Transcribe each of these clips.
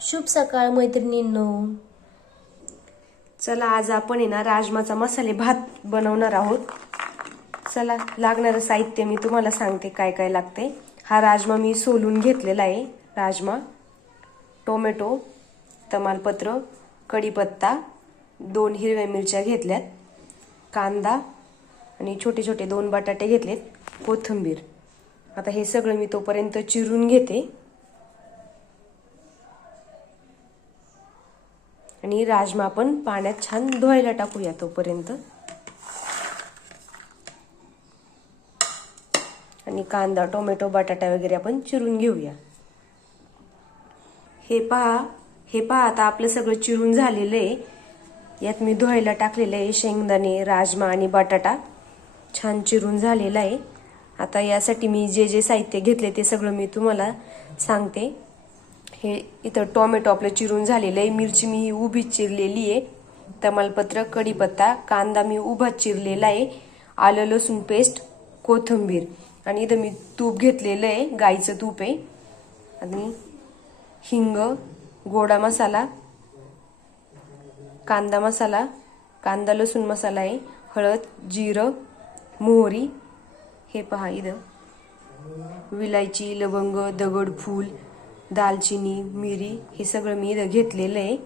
शुभ सकाळ मैत्रिणींनो. चला आज आपण आहे ना राजमाचा मसाले भात बनवणार आहोत. चला लागणारं साहित्य मी तुम्हाला सांगते काय काय लागते. हा राजमा मी सोलून घेतलेला आहे राजमा. टोमॅटो तमालपत्र कढीपत्ता दोन हिरव्या मिरच्या घेतल्यात कांदा आणि छोटे छोटे दोन बटाटे घेतलेत कोथिंबीर. आता हे सगळं मी तोपर्यंत चिरून घेते. आणि राजमा आपण पाण्यात छान धुवायला टाकूया तोपर्यंत. आणि कांदा टोमॅटो बटाटा वगैरे आपण चिरून घेऊया. हे पहा हे पहा आता आपलं सगळं चिरून झालेलं आहे. यात मी धुवायला टाकलेलं आहे शेंगदाणे राजमा आणि बटाटा. छान चिरून झालेला आहे. आता यासाठी मी जे जे साहित्य घेतले ते सगळं मी तुम्हाला सांगते. हे इथं टोमॅटो आपलं चिरून झालेलं आहे. मिरची मी ही उभी चिरलेली आहे. तमालपत्र कढीपत्ता कांदा मी उभा चिरलेला आहे. आलं लसूण पेस्ट कोथिंबीर. आणि इथं मी तूप घेतलेलं आहे. गाईचं तूप आहे. आणि हिंग गोडा मसाला कांदा मसाला कांदा लसूण मसाला आहे. हळद जिरं मोहरी. हे पहा इथं. विलायची लवंग दगड फूल. दालचिनी मिरी हे सगळं मी इथं घेतलेलं आहे.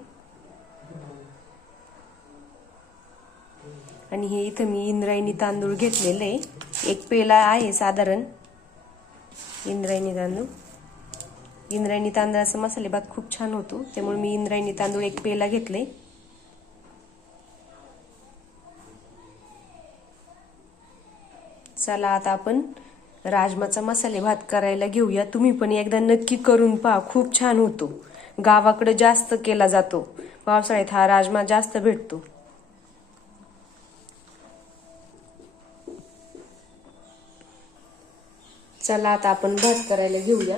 आणि हे इथं मी इंद्रायणी तांदूळ घेतलेलं आहे. एक पेला आहे साधारण. इंद्रायणी तांदूळ. इंद्रायणी तांदळाचा मसाले भात खूप छान होतो. त्यामुळे मी इंद्रायणी तांदूळ एक पेला घेतले चला आता आपण राजमाचा मसाले भात करायला घेऊया. तुम्ही पण एकदा नक्की करून पहा. खूप छान होतो. गावाकडे जास्त केला जातो. पावसाळ्यात हा राजमा जास्त भेटतो. चला आता आपण भात करायला घेऊया.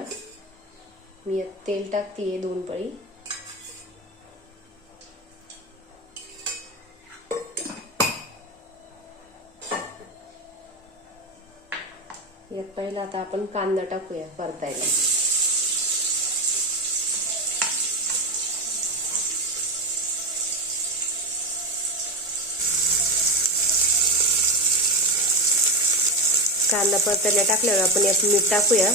मी तेल टाकते दोन पळी. यात पहिला आता आपण कांदा टाकूया परतायला. कांदा परतायला टाकल्यावर आपण यात मीठ टाकूया.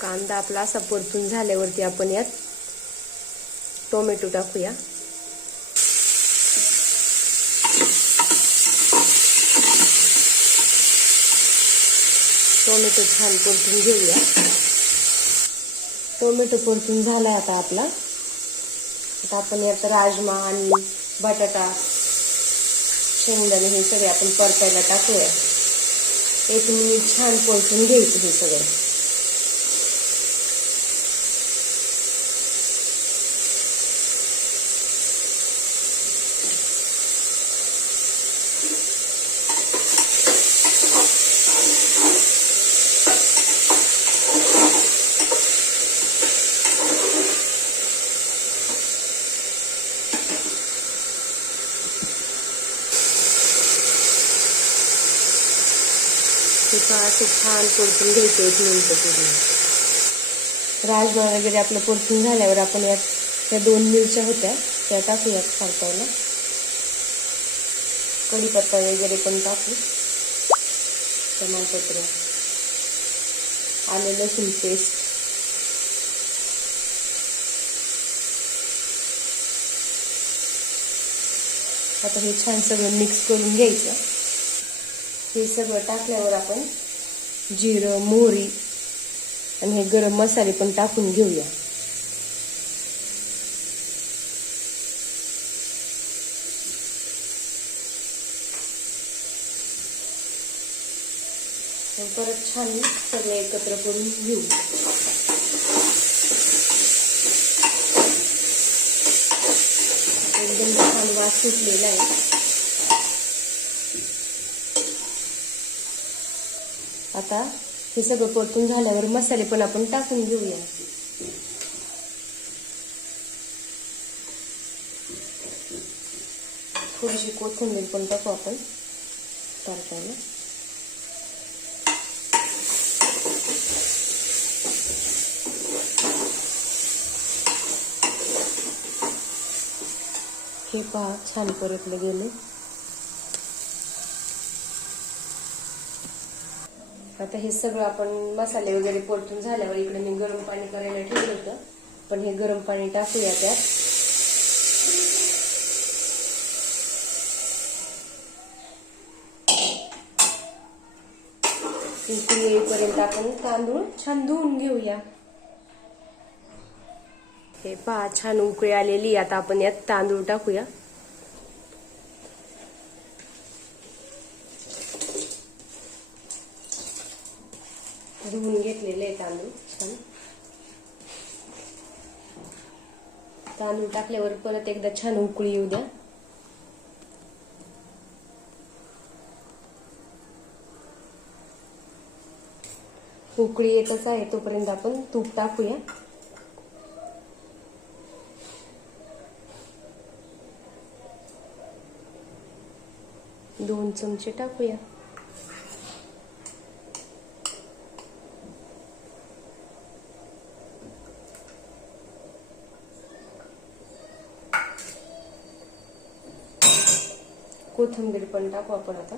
कांदा आपला असा परतून झाल्यावरती आपण यात टोमॅटो टाकूया. टोमॅटो छान परतून घेऊया. टोमॅटो परतून झालाय आता आपला. आता आपण यात राजमा आणि बटाटा शेंगदाणे हे सगळे आपण परतायला टाकूया. एक मिनिट छान परतून घ्यायचं हे सगळं हे पण असं छान परतून घ्यायचे एक मिनटं पूर्ण. राजमा वगैरे आपलं परतून झाल्यावर आपण यात त्या दोन मिरच्या होत्या त्या टाकूयात परतायला कढीपत्ता वगैरे पण टाकू. प्रमाणपत्र आलं लसूण पेस्ट. आता हे छान सगळं मिक्स करून घ्यायचं. हे सगळं टाकल्यावर आपण जिरं मोहरी आणि हे गरम मसाले पण टाकून घेऊया. परत छान सगळे एकत्र करून घेऊ. एकदम छान वास सुटलेला आहे. आता हे सगळं परतून झाल्यावर मसाले पण आपण टाकून घेऊया. थोडीशी कोथिंबीर पण टाकू आपण टाकायला हे पहा छान परतलं गेलं. आता हे सगळं आपण मसाले वगैरे परतून झाल्यावर इकडे मी गरम पाणी करायला ठेवलं होतं. पण हे गरम पाणी टाकूया त्यात. येईपर्यंत आपण तांदूळ छान धुवून घेऊया. हे पहा छान उकळी आलेली आता आपण यात तांदूळ टाकूया. धुवून घेतलेले आहे तांदूळ छान. तांदूळ टाकल्यावर परत एकदा छान उकळी येऊ द्या. उकळी येतच आहे तोपर्यंत आपण तूप टाकूया. दोन चमचे टाकूया. कोथिंबीर पण टाकू आपण आता.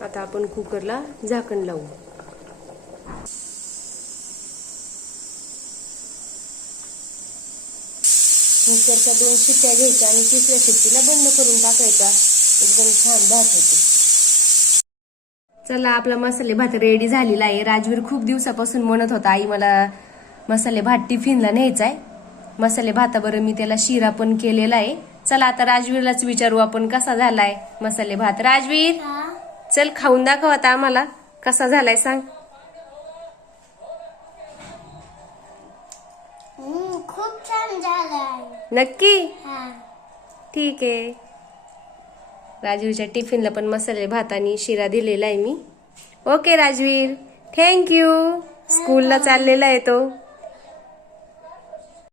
आता आपण कुकरला झाकण लावू. कुकरच्या दोन शिट्ट्या घ्यायच्या आणि तिसऱ्या शिट्टीला बंद करून टाकायचा एकदम छान भात होतो. चला आपला मसाले भात रेडी झालेला आहे. राजवीर खूप दिवसापासून म्हणत होता आई मला मसाले भात टिफिनला न्यायचा आहे मसाले भाताबरोबर मी त्याला शिरा पण केलेला आहे. चला आता राजवीरलाच विचारू आपण कसा झालाय मसाले भात. राजवीर चल खाऊन दाखव आता आम्हाला कसा झालाय सांग. खूप छान झालाय. नक्की? हा. ठीक आहे. राजवीरच्या टिफिनला पण मसाले भात आणि शिरा दिलेला आहे मी. ओके राजवीर. थँक्यू स्कूलला चाललेला आहे तो.